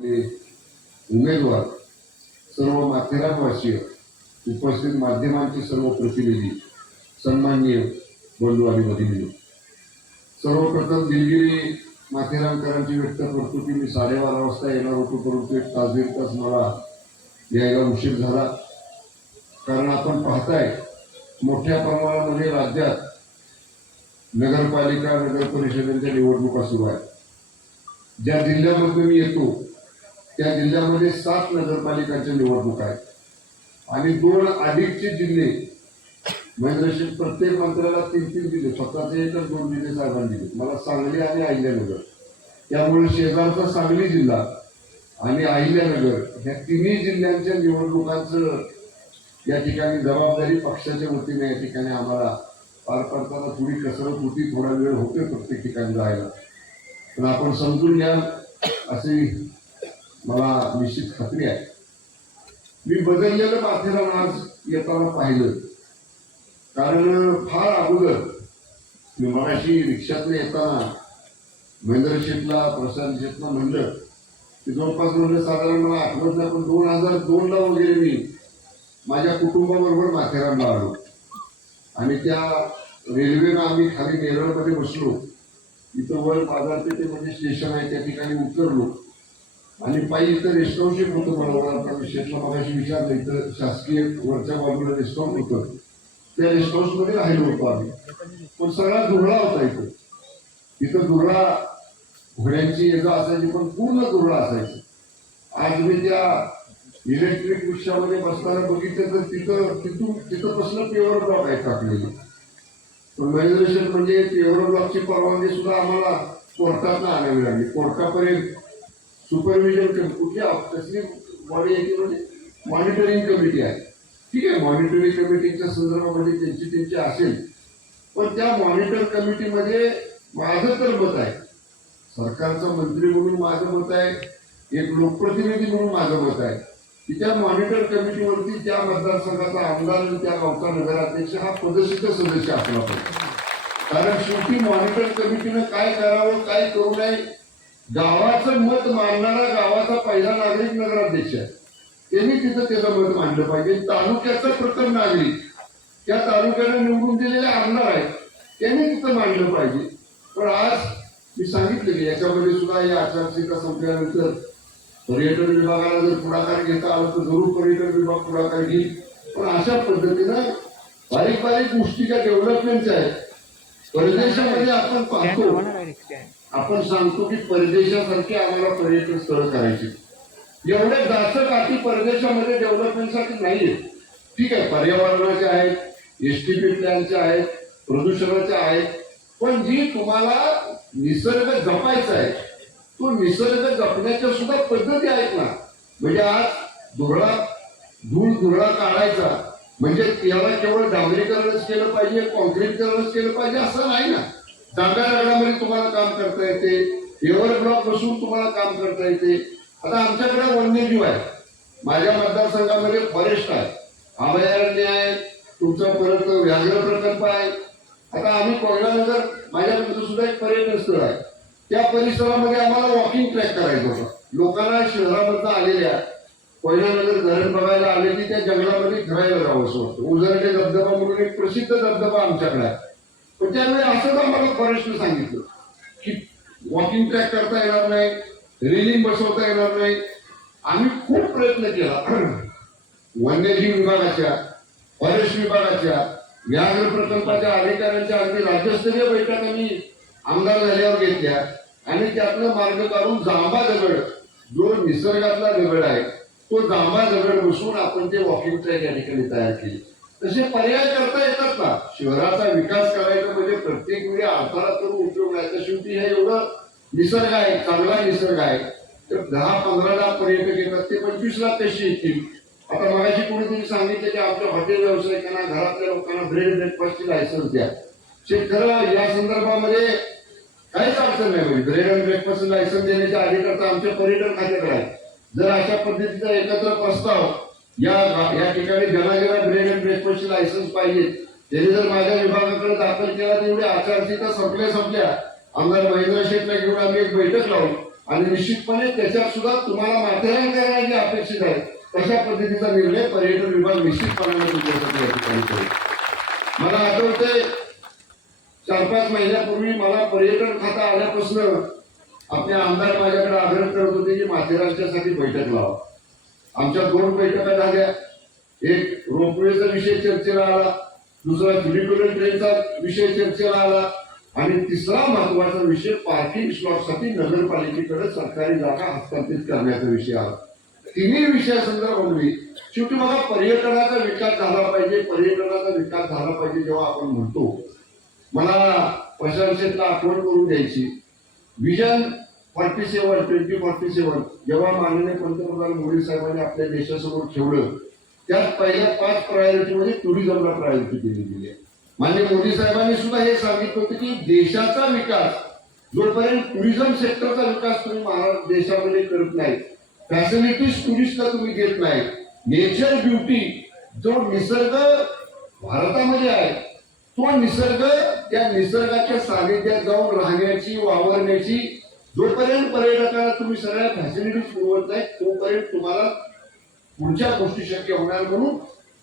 उमेदवार, सर्व माथेरानवासीय, उपस्थित माध्यमांचे सर्व प्रतिनिधी, सन्माननीय बंधू आणि भगिनी, सर्वप्रथम दिलगिरी माथेरानकरांची व्यक्त करतो की मी 12:30 वाजता येणार होतो, परंतु एक तास दीड तास मला यायला उशीर झाला. कारण आपण पाहताय मोठ्या प्रमाणामध्ये राज्यात नगरपालिका नगर परिषदेच्या निवडणुका सुरू आहेत. ज्या जिल्ह्यामध्ये मी येतो त्या जिल्ह्यामध्ये 7 नगरपालिकांच्या निवडणुका आहेत आणि 2 अधिकचे जिल्हे म्हणजे प्रत्येक मंत्र्याला 3-3 जिल्हे, स्वतःचे एकच 2 जिल्हे साहेबांनी दिले. मला सांगली आणि अहिल्यानगर, त्यामुळे शेजारचा सांगली जिल्हा आणि अहिल्यानगर ह्या तिन्ही जिल्ह्यांच्या निवडणुकांचं या ठिकाणी जबाबदारी पक्षाच्या वतीने या ठिकाणी आम्हाला पार पाडताना थोडी कसरत होती, थोडा वेळ होते प्रत्येक ठिकाणी जायला, पण आपण समजून घ्या अशी मला निश्चित खात्री आहे. मी बदललेलं माथेरान आज येताना पाहिलं, कारण फार अगोदर मी मगाशी रिक्षातनं येताना महेंद्र शेठला प्रशांत शेठला म्हणलं की जवळपास म्हणलं साधारण मला आठवत नाही पण 2002ला वगैरे मी माझ्या कुटुंबाबरोबर माथेरानला आलो आणि त्या रेल्वेनं आम्ही खाली नेरळमध्ये बसलो. इथं वर बाजारपेठे म्हणजे स्टेशन आहे त्या ठिकाणी उतरलो आणि पायी इथं रेस्ट हाऊस एक होतं. मला शेठला मगाशी विचारलं, इथं शासकीय वरच्या बाजूला रेस्ट हाऊस होतं, त्या रेस्ट हाऊस मध्ये राहिलो होतो आम्ही. पण सगळा धुरळा होता इथं धुरळा घोड्यांची येजा असायची, पण पूर्ण धुरळा असायचं. आज मी त्या इलेक्ट्रिक रिक्षामध्ये बसताना बघितलं तर तिथं बसलं पेवर ब्लॉक आहे टाकलेली. पण महेंद्र शेठ म्हणजे पेवर ब्लॉकची परवानगी सुद्धा आम्हाला कोर्टात आणावी लागली. कोर्टापर्यंत सुपरविजन कुठली कसली बॉडी आहे म्हणजे मॉनिटरिंग कमिटी आहे. ठीक आहे, मॉनिटरिंग कमिटीच्या संदर्भामध्ये त्यांची असेल, पण त्या मॉनिटर कमिटीमध्ये माझं तर मत आहे, सरकारचा मंत्री म्हणून माझं मत आहे, एक लोकप्रतिनिधी म्हणून माझं मत आहे की त्या मॉनिटर कमिटीवरती त्या मतदारसंघाचा आमदार आणि त्या गावचा नगराध्यक्ष हा पदसिद्ध सदस्य असला पाहिजे. कारण शेवटी मॉनिटर कमिटीनं काय करावं काय करू नये गावाचं मत मांडणारा गावाचा पहिला नागरिक नगराध्यक्ष आहे, त्यांनी तिथं त्याचं मत मांडलं पाहिजे. तालुक्याचा प्रथम नागरिक त्या तालुक्याला निवडून दिलेले आमदार आहेत त्यांनी तिथं मांडलं पाहिजे. पण आज मी सांगितलं की याच्यामध्ये सुद्धा या आचारसंहिता संपल्यानंतर पर्यटन विभागाला जर पुढाकार घेता आला तर जरूर पर्यटन विभाग पुढाकार घेईल. पण अशा पद्धतीनं बारीक बारीक गोष्टी ज्या डेव्हलपमेंटच्या आहेत परदेशामध्ये आपण पाहतो, आपण सांगतो की परदेशासारखी आम्हाला पर्यटन स्थळ करायची. एवढे जास्त काठी परदेशामध्ये डेव्हलपमेंटसाठी नाहीये. ठीक आहे, पर्यावरणाचे आहेत, एसटीपी प्लॅनचे आहेत, प्रदूषणाचे आहेत, पण जी तुम्हाला निसर्ग जपायचा आहे तो निसर्ग जपण्याच्या सुद्धा पद्धती आहेत ना. म्हणजे आज धूळ काढायचा म्हणजे याला केवळ डांबरीकरणच केलं पाहिजे, कॉन्क्रीटकरणच केलं पाहिजे असं नाही ना. जागा दगडामध्ये तुम्हाला काम करता येते, पेवर ब्लॉक बसून तुम्हाला काम करता येते. आता आमच्याकडे वन्यजीव आहे, माझ्या मतदारसंघामध्ये फॉरेस्ट आहे, अभयारण्य आहे, तुमचा परत व्याघ्र प्रकल्प आहे. आता आम्ही कोयनानगर माझ्याकडे सुद्धा एक पर्यटन स्थळ आहे, त्या परिसरामध्ये आम्हाला वॉकिंग ट्रॅक करायचं होतं. लोकांना शहरामधनं आलेल्या कोयनानगर धरण बघायला आले की त्या जंगलामध्ये फिरायला जावं असं वाटतं. उजरडे धबधबा म्हणून एक प्रसिद्ध धबधबा आमच्याकडे आहे, पण त्यावेळी असंच आम्हाला फॉरेस्टने सांगितलं की वॉकिंग ट्रॅक करता येणार नाही, रेलिंग बसवता येणार नाही. आम्ही खूप प्रयत्न केला, वन्यजीव विभागाच्या, फॉरेस्ट विभागाच्या, व्याघ्र प्रकल्पाच्या अधिकाऱ्यांच्या अगदी राज्यस्तरीय बैठका मी आमदार झाल्यावर घेतल्या आणि त्यातनं मार्ग काढून जांभा दगड जो निसर्गातला दगड आहे तो जांभा दगड बसून आपण ते वॉकिंग ट्रॅक या ठिकाणी तयार केले. तसे पर्याय करता येतात ना. शहराचा विकास करायचा म्हणजे प्रत्येक वेळी अडथळा करून उपयोग नाही. तर शेवटी हे एवढं निसर्ग आहे, चांगला निसर्ग आहे, तर 10-15 लाख पर्यटक येतात, ते 25 लाख कशी येतील. आता मगाशी कोणीतरी सांगितलं की आमच्या हॉटेल व्यावसायिकांना घरातल्या लोकांना ब्रेड ब्रेकफास्टची लायसन्स द्या. खरं या संदर्भामध्ये काहीच अडचण नाही. म्हणजे ब्रेड अँड ब्रेकफास्ट लायसन्स देण्याच्या अधिकार आमच्या पर्यटन खात्याकडे आहे. जर अशा पद्धतीचा एकत्र प्रस्ताव या ठिकाणी ज्याला ब्रेड अँड ब्रेकफास्टची लायसन्स पाहिजे त्यांनी जर माझ्या विभागाकडे दाखल केला, तेवढे आचारसंहिता संपल्या आमदार महेंद्र शेठला घेऊन आम्ही एक बैठक लावून आणि निश्चितपणे त्याच्यात सुद्धा तुम्हाला माथेरान करायला जे अपेक्षित आहे तशा पद्धतीचा निर्णय पर्यटन विभाग निश्चितपणाने तुमच्यासाठी या ठिकाणी करेल. मला आठवतंय 4-5 महिन्यापूर्वी मला पर्यटन खातं आल्यापासून आपले आमदार माझ्याकडे आग्रह करत होते की माथेरानच्यासाठी बैठक लावा. आमच्या 2 बैठका झाल्या. एक रोपवेचा विषय चर्चेला आला, दुसरा फ्युनिक्युलर ट्रेनचा विषय चर्चेला आला आणि तिसरा महत्वाचा विषय पार्किंग स्लॉटसाठी नगरपालिकेकडे सरकारी जागा हस्तांतरित करण्याचा विषय आला. तिन्ही विषयासंदर्भामध्ये शेवटी मला पर्यटनाचा विकास झाला पाहिजे, पर्यटनाचा विकास झाला पाहिजे जेव्हा आपण म्हणतो, मला प्रशांत शेठला आठवण करून द्यायची. विजन 2047 जेव्हा माननीय पंतप्रधान मोदी साहेबांनी आपल्या देशासमोर ठेवलं, त्यात पहिल्या 5 प्रायोरिटीमध्ये टुरिझमला प्रायोरिटी दिली गेली आहे. माननीय मोदी साहेबांनी सुद्धा हे सांगितलं होतं की देशाचा विकास जोपर्यंत टुरिझम सेक्टरचा विकास तुम्ही देशामध्ये करत नाही, फॅसिलिटीज टुरिस्टला तुम्ही देत नाही, नेचर ब्युटी जो निसर्ग भारतामध्ये आहे तो निसर्ग, त्या निसर्गाच्या सानिध्यात जाऊन राहण्याची, वावरण्याची जोपर्यंत पर्यटकांना तुम्ही सगळ्या फॅसिलिटीज पुरवत नाही तोपर्यंत तुम्हाला पुढच्या गोष्टी शक्य होणार. म्हणून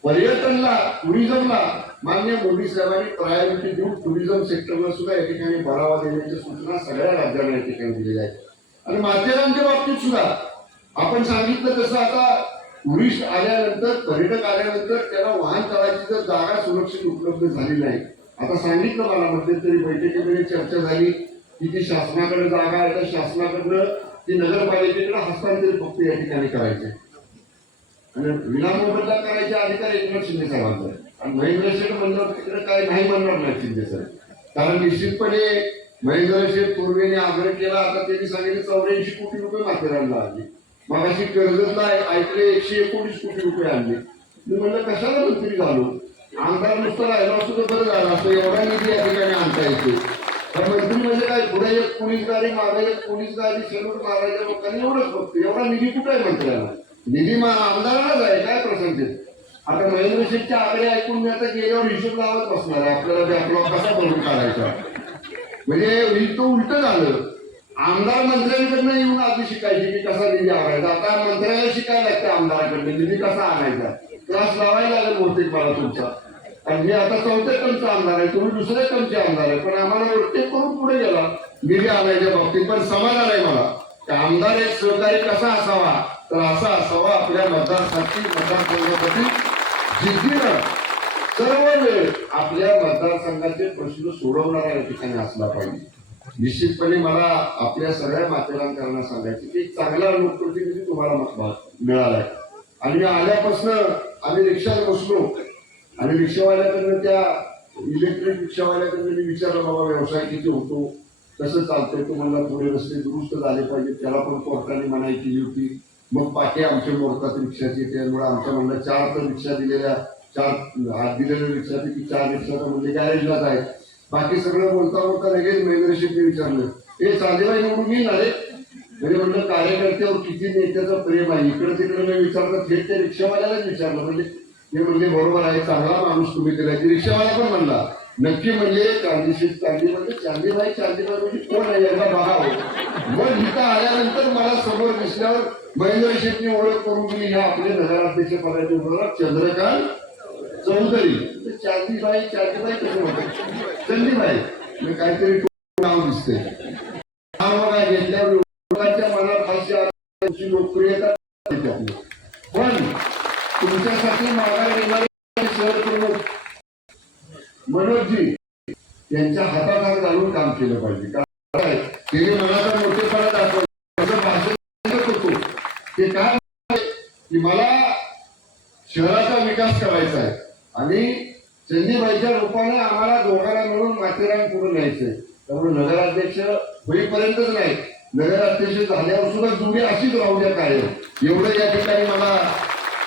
पर्यटनला, टुरिझमला माननीय मोदी साहेबांनी प्रायोरिटी देऊन टुरिझम सेक्टरला सुद्धा या ठिकाणी बढ़ावा देण्याच्या सूचना सगळ्या राज्यांना या ठिकाणी दिलेल्या आहेत. आणि माथेरानच्या बाबतीत सुद्धा आपण सांगितलं तसं आता टुरिस्ट आल्यानंतर, पर्यटक आल्यानंतर त्याला वाहन चालायची जर जागा सुरक्षित उपलब्ध झाली नाही, आता सांगितलं मला मध्यंतरी बैठकीमध्ये चर्चा झाली की ती शासनाकडे जागा आहे, तर शासनाकडनं ती नगरपालिकेकडे हस्तांतरित फक्त या ठिकाणी करायचे आणि विनामोबदला करायचे अधिकार एकनाथ शिंदे साहेबांचा. आणि महेंद्र शेठ म्हणलं तिकडे काय नाही म्हणणार नाही शिंदे साहेब, कारण निश्चितपणे महेंद्र शेठ पूर्वेने आग्रह केला. आता त्यांनी सांगितले 84 कोटी रुपये माथेरानला आणले. मग अशी कर्जतला ऐकले 119 कोटी रुपये आणले. मी म्हणलं कशाला मंत्री झालो, आमदार नुसतं राहिला सुद्धा बरं झालं असं, एवढा निधी या ठिकाणी आणता येतो. तर मंत्री म्हणजे काय, पुढे एक पोलीस गाडी, मागे एक पोलीस गाडी, सलूट मारायच्या लोकांनी एवढंच बघतो. एवढा निधी कुठे आहे मंत्र्याला? निधी आमदारालाच आहे. काय प्रसंग आता महेंद्र शेठचे आकडे ऐकून मी आता गेल्यावर हिशोब लावत बसणार आहे आपल्याला बॅकलॉग कसा भरून काढायचा. म्हणजे तो उलट झालं. आमदार मंत्र्यांकडनं येऊन आधी शिकायची की कसा निधी आणायचा, आता मंत्र्याला शिकायला लागतं आमदाराकडनं निधी कसा आणायचा. क्लास लावायला लागेल बहुतेक मला तुमचा. आणि मी आता 4थ्या टर्मचा आमदार आहे, तुम्ही 2ऱ्या टर्मचे आमदार आहे, पण आम्हाला ओव्हरटेक करून पुढे गेला निधी आणायच्या बाबतीत. पण समाधान आहे मला की आमदार एक सहकारी कसा असावा, तर असा असावा आपल्या मतदारसंघासाठी जिद्दीनं सर्व वेळ आपल्या मतदारसंघाचे प्रश्न सोडवणारा या ठिकाणी असला पाहिजे. निश्चितपणे मला आपल्या सगळ्या माथेरानकरांना सांगायचे की चांगला लोकप्रतिनिधी तुम्हाला मिळालाय. आणि मी आल्यापासून आम्ही रिक्षात बसलो आणि रिक्षावाल्याकडनं, त्या इलेक्ट्रिक रिक्षावाल्याकडनं मी विचारलं, बाबा व्यवसाय किती होतो, कसं चालतंय? तो म्हणला थोडे रस्ते दुरुस्त झाले पाहिजे, त्याला पण कोर्टाने मनाई केली होती. मग पाठी आमच्या मोरतात रिक्षाची, त्यामुळे आमच्या म्हणलं 4 तर रिक्षा दिलेल्या, 4 हात दिलेल्या रिक्षापैकी 4 रिक्षा म्हणजे गॅरेजलाच आहेत. बाकी सगळं बोलता बोलता लगेच महेंद्र शेठने विचारलं, हे चांदेबाई निवडून येईल रे? म्हणजे म्हणलं कार्यकर्त्यावर किती नेत्याचं प्रेम आहे. इकडे तिकडे मी विचारलं, थेट त्या रिक्षावाल्यालाच विचारलं. म्हणजे ते म्हणले बरोबर आहे, चांगला माणूस तुम्ही केला. रिक्षावाला पण म्हणला नक्की, म्हणजे चांदी म्हणजे चांदीबाई म्हणजे कोण आहे याचा बघावं. मग इथं आल्यानंतर मला समोर दिसल्यावर महेंद्र शेठने ओळख करून दिली, ह्या आपले नगराध्यक्ष पदाचे उमेदवार चंद्रकांत चौधरी. चांदीबाई कसं म्हणतात, चंदीबाई काहीतरी नाव दिसते. नाव बघा घेतल्यावर लोकांच्या मनात हास्य लोकप्रियता. पण तुमच्यासाठी माघार येणारे शहर प्रमुख मनोजजी यांच्या हातात हात घालून काम केलं पाहिजे. कारण त्यांनी मनाचा मोठेपणा दाखवला, भाषण होतो ते काय की मला शहराचा विकास करायचा आहे आणि चंदीबाईच्या रूपाने आम्हाला दोघांना मिळून माथेरान पुढे न्यायचंय. त्यामुळे नगराध्यक्ष होईपर्यंतच नाही, नगराध्यक्ष झाल्यावर सुद्धा जुनी अशीच राहू द्या कायम. एवढं या ठिकाणी मला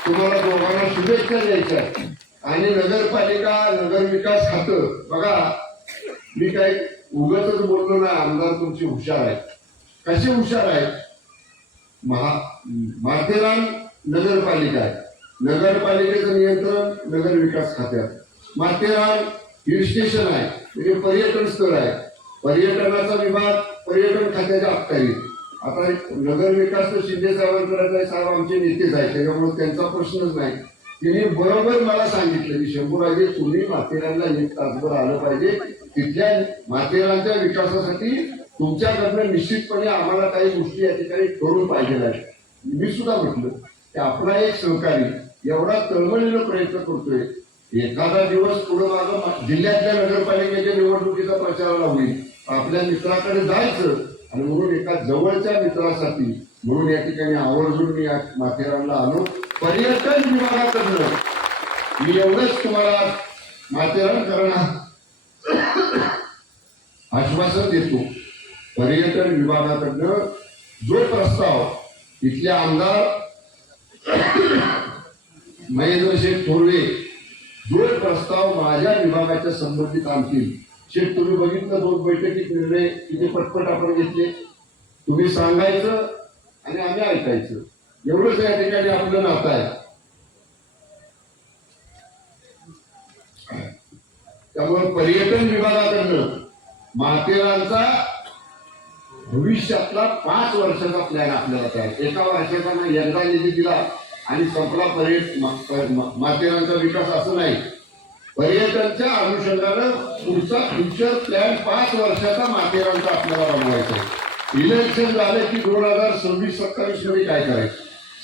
तुम्हाला दोघांना शुभेच्छा द्यायच्या. आणि नगरपालिका, नगर विकास खातं बघा, मी काही उगाचच बोललो ना, आमदार तुमची हुशार आहेत. कसे हुशार आहेत? माथेरान नगरपालिका आहे, नगरपालिकेचं नियंत्रण नगर विकास खात्यात. माथेरान हिल स्टेशन आहे, म्हणजे पर्यटन स्थळ आहे, पर्यटनाचा विभाग पर्यटन खात्याच्या अखत्यारीत. आता नगर विकास तर शिंदे साहेबांकडे आहे, साहेब आमचे नेतेच आहेत, त्याच्यामुळे त्यांचा प्रश्नच नाही. तिने बरोबर मला सांगितलं की शंभूराजे तुम्ही माथेरानला एक तासभर आलं पाहिजे, तिथल्या माथेरानच्या विकासासाठी तुमच्याकडनं निश्चितपणे आम्हाला काही गोष्टी या ठिकाणी करून पाहिजे आहेत. मी सुद्धा म्हटलं की आपला एक सहकारी एवढा तळमळीनं प्रयत्न करतोय, एखादा दिवस पुढे मागं जिल्ह्यातल्या नगरपालिकेच्या निवडणुकीचा प्रचाराला होईल, आपल्या मित्राकडे जायचं आणि म्हणून एका जवळच्या मित्रासाठी म्हणून या ठिकाणी आवर्जून मी माथेरानला आलो. पर्यटन विभागाकडनं मी एवढंच तुम्हाला माथेरानकरांना आश्वासन देतो, पर्यटन विभागाकडनं जो प्रस्ताव इथले आमदार महेंद्र शेठ थोरवे जो प्रस्ताव माझ्या विभागाच्या संबंधित आणतील, शेठ तुम्ही बघितलं 2 बैठकीत निर्णय किती पटपट आपण घेतले. तुम्ही सांगायचं आणि आम्ही ऐकायचं, एवढंच या ठिकाणी आपलं नातं आहे. त्यामुळे पर्यटन विभागाकडनं माथेरानचा भविष्यातला 5 वर्षाचा प्लॅन आपल्याला तयार. एका वर्षाचा ना यंदा निधी दिला आणि संपला माथेरानचा विकास असं नाही. पर्यटनच्या अनुषंगानं पुढचा फ्युचर प्लॅन 5 वर्षाचा माथेरानचा आपल्याला बनवायचा आहे. इलेक्शन झाले की 2026-27 मध्ये काय करायचं,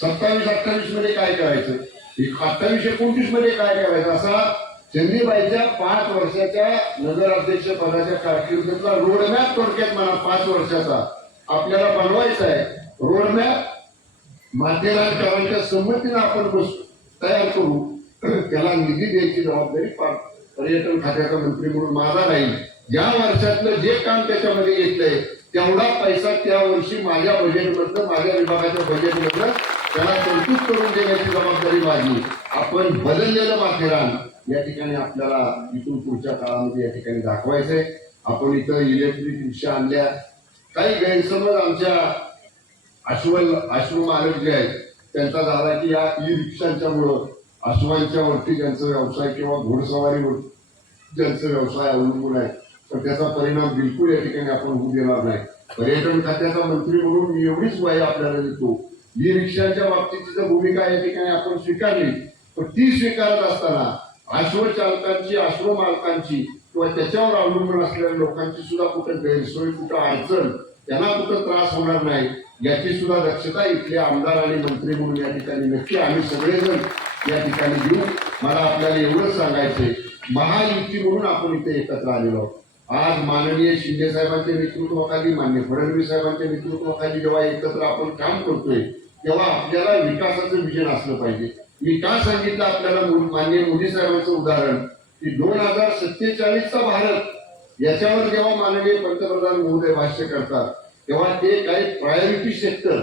27-28 मध्ये काय करायचं, 28-29 मध्ये काय करायचं, असा चंदीबाईच्या 5 वर्षाच्या नगराध्यक्ष पदाच्या कारकिर्दीतला रोडमॅप थोडक्यात मला 5 वर्षाचा आपल्याला बनवायचा आहे. रोडमॅप माथेरानकरांच्या संमतीनं आपण तयार करू. त्याला निधी द्यायची जबाबदारी पर्यटन खात्याचा मंत्री म्हणून माझा राहील. ज्या वर्षातलं जे काम त्याच्यामध्ये घेतलंय तेवढा पैसा त्या वर्षी माझ्या बजेटमधनं, माझ्या विभागाच्या बजेटमधनं त्याला तरतूद करून देण्याची जबाबदारी माझी. आपण बदललेलं माथेरान या ठिकाणी आपल्याला इथून पुढच्या काळामध्ये या ठिकाणी दाखवायचंय. आपण इथं इलेक्ट्रिक रिक्षा आणल्या, काही गैरसमज आमच्या अश्रू मालक जे आहेत त्यांचा झाला की या ई रिक्षांच्यामुळं अश्वांच्या वरती ज्यांचा व्यवसाय किंवा घोडसवारीवर ज्यांचा व्यवसाय अवलंबून आहे, पण त्याचा परिणाम बिलकुल या ठिकाणी आपण होऊ देणार नाही. पर्यटन खात्याचा मंत्री म्हणून मी एवढीच ग्वाही आपल्याला देतो, ई रिक्षांच्या बाबतीची जर भूमिका या ठिकाणी आपण स्वीकारली, पण ती स्वीकारत असताना अश्वचालकांची, अश्व मालकांची किंवा त्याच्यावर अवलंबून असलेल्या लोकांची सुद्धा कुठं गैरसोय, कुठं अडचण, त्यांना कुठं त्रास होणार नाही याची सुद्धा दक्षता इथले आमदार आणि मंत्री म्हणून या ठिकाणी नक्की आम्ही सगळेजण या ठिकाणी घेऊ. मला आपल्याला एवढंच सांगायचंय, महायुती म्हणून आपण इथे एकत्र आलेलो आहोत. आज माननीय शिंदे साहेबांच्या नेतृत्वाखाली, माननीय फडणवीस साहेबांच्या नेतृत्वाखाली जेव्हा एकत्र आपण काम करतोय तेव्हा आपल्याला विकासाचं विजन असलं पाहिजे. मी का सांगितलं आपल्याला माननीय मोदी साहेबांचं उदाहरण की 2047चा भारत याच्यावर जेव्हा माननीय पंतप्रधान महोदय भाष्य करतात तेव्हा ते काही प्रायोरिटी सेक्टर,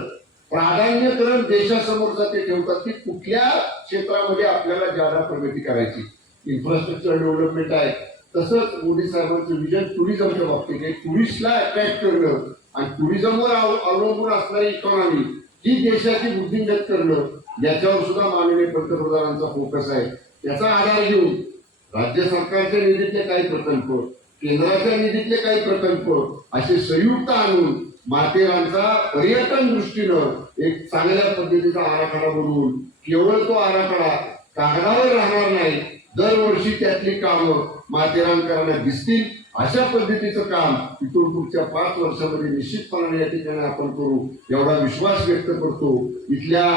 प्राधान्यक्रम देशासमोरचा ते ठेवतात की कुठल्या क्षेत्रामध्ये आपल्याला जादा प्रगती करायची. इन्फ्रास्ट्रक्चर डेव्हलपमेंट आहे, तसंच मोदी साहेबांचं विजन टुरिझमच्या बाबतीत आहे. टुरिस्टला अट्रॅक्ट करणं आणि टुरिझमवर अवलंबून असणारी इकॉनॉमी ही देशाची वृद्धिंगत करणं, याच्यावर सुद्धा माननीय पंतप्रधानांचा फोकस आहे. याचा आधार घेऊन राज्य सरकारच्या निधीतले काही प्रकल्प, केंद्राच्या निधीतले काही प्रकल्प असे संयुक्त आणून माथेरानचा पर्यटन दृष्टीनं एक चांगल्या पद्धतीचा आराखडा बनवून, केवळ तो आराखडा कागदावर राहणार नाही, दरवर्षी त्यातली कामं माथेरानकरांना दिसतील अशा पद्धतीचं काम इथून पुढच्या 5 वर्षामध्ये निश्चितपणे या ठिकाणी आपण करू एवढा विश्वास व्यक्त करतो. इथल्या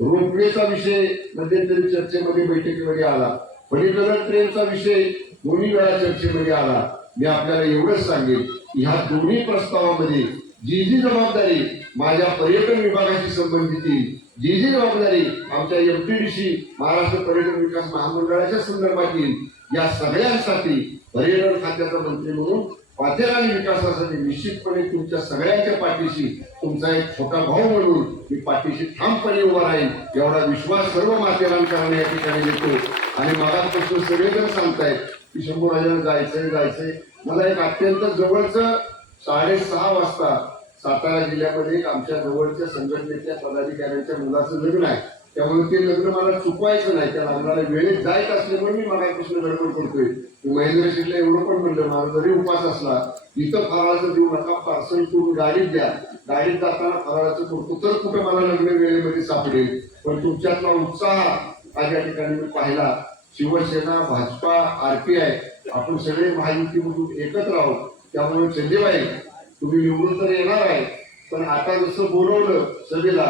रोपवेचा विषय मध्यंतरी चर्चेमध्ये, बैठकीमध्ये आला, पलीकडं ट्रेनचा विषय दोन्ही वेळा चर्चेमध्ये आला. मी आपल्याला एवढंच सांगेन की ह्या दोन्ही प्रस्तावामध्ये जी जी जबाबदारी माझ्या पर्यटन विभागाशी संबंधित येईल, जी जी जबाबदारी आमच्या MTDC महाराष्ट्र पर्यटन विकास महामंडळाच्या संदर्भात येईल, या सगळ्यांसाठी पर्यटन खात्याचा मंत्री म्हणून माथेरान विकासासाठी निश्चितपणे तुमच्या सगळ्यांच्या पाठीशी, तुमचा एक छोटा भाऊ म्हणून मी पाठीशी ठामपणे उभा राहील एवढा विश्वास सर्व माथेरानकरांना या ठिकाणी देतो. आणि मगापासून सगळेजण सांगतायत की शंभूराजांना जायचंय. मला एक अत्यंत जवळचं 6:30 वाजता सातारा जिल्ह्यामध्ये एक आमच्या जवळच्या संघटनेतल्या पदाधिकाऱ्यांच्या मुलाचं लग्न आहे. त्यामुळे ते लग्न मला चुकवायचं नाही. त्या लग्नाला वेळेत जायचं असल्यामुळे मी मगापासून गडबड करतोय. महेंद्र शेठला एवढं पण म्हणलं, माझा जरी उपास असला इथं फराळाचं देऊ नका, पार्सल करून गाडीत द्या, गाडीत जाताना फराळाचं करतो तर कुठं मला लग्न वेळेमध्ये सापडेल. पण तुमच्यातला उत्साह आज या ठिकाणी मी पाहिला. शिवसेना, भाजपा, RPI आपण सगळे महायुतीमधून एकत्र आहोत. त्यामुळे संजयबाई तुम्ही निवडून तर येणार आहे, पण आता जसं बोलवलं सभेला,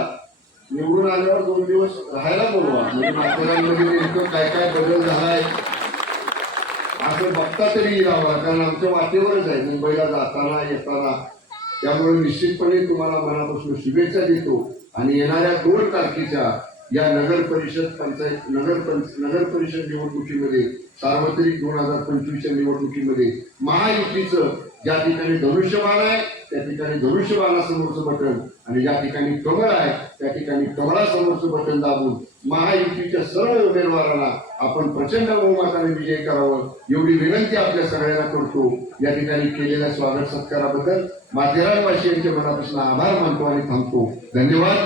निवडून आल्यावर 2 दिवस राहायला बोलवा. म्हणजे माथेरानमध्ये नेमकं काय काय बदल झालाय असं बघता तरी येईल आम्हाला, कारण आमच्या वाटेवरच आहे मुंबईला जाताना येताना. त्यामुळे निश्चितपणे तुम्हाला मनापासून शुभेच्छा देतो. आणि येणाऱ्या 2 तारखेच्या या नगर परिषद निवडणुकीमध्ये, सार्वत्रिक 2025च्या निवडणुकीमध्ये महायुतीचं ज्या ठिकाणी धनुष्यबाण आहे त्या ठिकाणी धनुष्यबाणासमोरचं बटन, आणि ज्या ठिकाणी कमळ आहे त्या ठिकाणी कमळासमोरचं बटन दाबून महायुतीच्या सर्व उमेदवारांना आपण प्रचंड बहुमताने विजय करावं एवढी विनंती आपल्या सगळ्यांना करतो. या ठिकाणी केलेल्या स्वागत सत्काराबद्दल माथेरानवासियांच्या मनापासून आभार मानतो आणि थांबतो. धन्यवाद.